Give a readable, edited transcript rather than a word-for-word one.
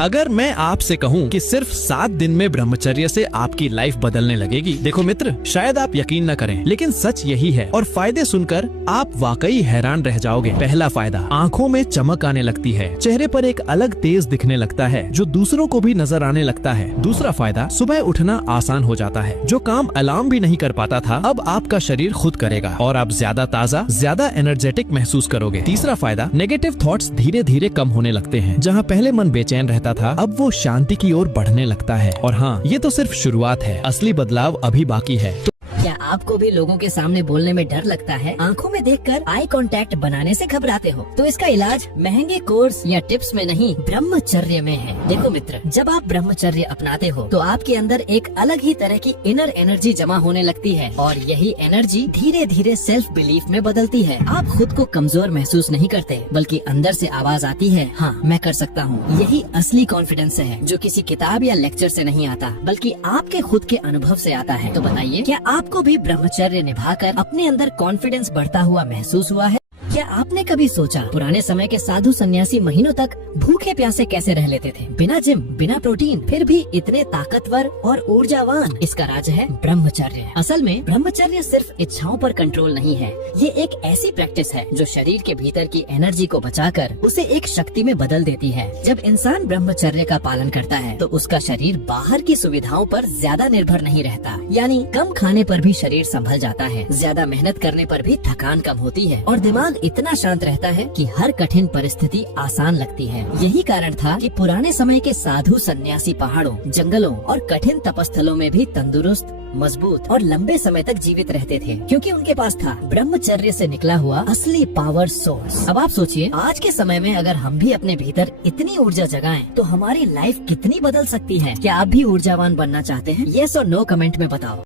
अगर मैं आपसे कहूं कि सिर्फ 7 दिन में ब्रह्मचर्य से आपकी लाइफ बदलने लगेगी, देखो मित्र, शायद आप यकीन न करें, लेकिन सच यही है। और फायदे सुनकर आप वाकई हैरान रह जाओगे। पहला फायदा, आंखों में चमक आने लगती है, चेहरे पर एक अलग तेज दिखने लगता है जो दूसरों को भी नजर आने लगता है। दूसरा फायदा, सुबह उठना आसान हो जाता है। जो काम अलार्म भी नहीं कर पाता था, अब आपका शरीर खुद करेगा और आप ज्यादा ताजा, ज्यादा एनर्जेटिक महसूस करोगे। तीसरा फायदा, नेगेटिव थॉट्स धीरे धीरे कम होने लगते हैं। जहाँ पहले मन बेचैन रहता था, अब वो शांति की ओर बढ़ने लगता है। और हाँ, ये तो सिर्फ शुरुआत है, असली बदलाव अभी बाकी है। क्या आपको भी लोगों के सामने बोलने में डर लगता है? आंखों में देखकर आई कांटेक्ट बनाने से घबराते हो? तो इसका इलाज महंगे कोर्स या टिप्स में नहीं, ब्रह्मचर्य में है। देखो मित्र, जब आप ब्रह्मचर्य अपनाते हो तो आपके अंदर एक अलग ही तरह की इनर एनर्जी जमा होने लगती है और यही एनर्जी धीरे धीरे सेल्फ बिलीफ में बदलती है। आप खुद को कमजोर महसूस नहीं करते, बल्कि अंदर से आवाज आती है, हाँ मैं कर सकता हूँ। यही असली कॉन्फिडेंस है जो किसी किताब या लेक्चर से नहीं आता, बल्कि आपके खुद के अनुभव से आता है। तो बताइए, क्या आपको भी ब्रह्मचर्य निभाकर अपने अंदर कॉन्फिडेंस बढ़ता हुआ महसूस हुआ है? क्या आपने कभी सोचा पुराने समय के साधु सन्यासी महीनों तक भूखे प्यासे कैसे रह लेते थे, बिना जिम, बिना प्रोटीन, फिर भी इतने ताकतवर और ऊर्जावान? इसका राज है ब्रह्मचर्य। असल में ब्रह्मचर्य सिर्फ इच्छाओं पर कंट्रोल नहीं है, ये एक ऐसी प्रैक्टिस है जो शरीर के भीतर की एनर्जी को बचाकर उसे एक शक्ति में बदल देती है। जब इंसान ब्रह्मचर्य का पालन करता है तो उसका शरीर बाहर की सुविधाओं पर ज्यादा निर्भर नहीं रहता, यानी कम खाने पर भी शरीर संभल जाता है, ज्यादा मेहनत करने पर भी थकान कम होती है और दिमाग इतना शांत रहता है कि हर कठिन परिस्थिति आसान लगती है। यही कारण था कि पुराने समय के साधु सन्यासी पहाड़ों, जंगलों और कठिन तपस्थलों में भी तंदुरुस्त, मजबूत और लंबे समय तक जीवित रहते थे, क्योंकि उनके पास था ब्रह्मचर्य से निकला हुआ असली पावर सोर्स। अब आप सोचिए, आज के समय में अगर हम भी अपने भीतर इतनी ऊर्जा जगाएं तो हमारी लाइफ कितनी बदल सकती है। क्या आप भी ऊर्जावान बनना चाहते हैं? यस और नो कमेंट में बताओ।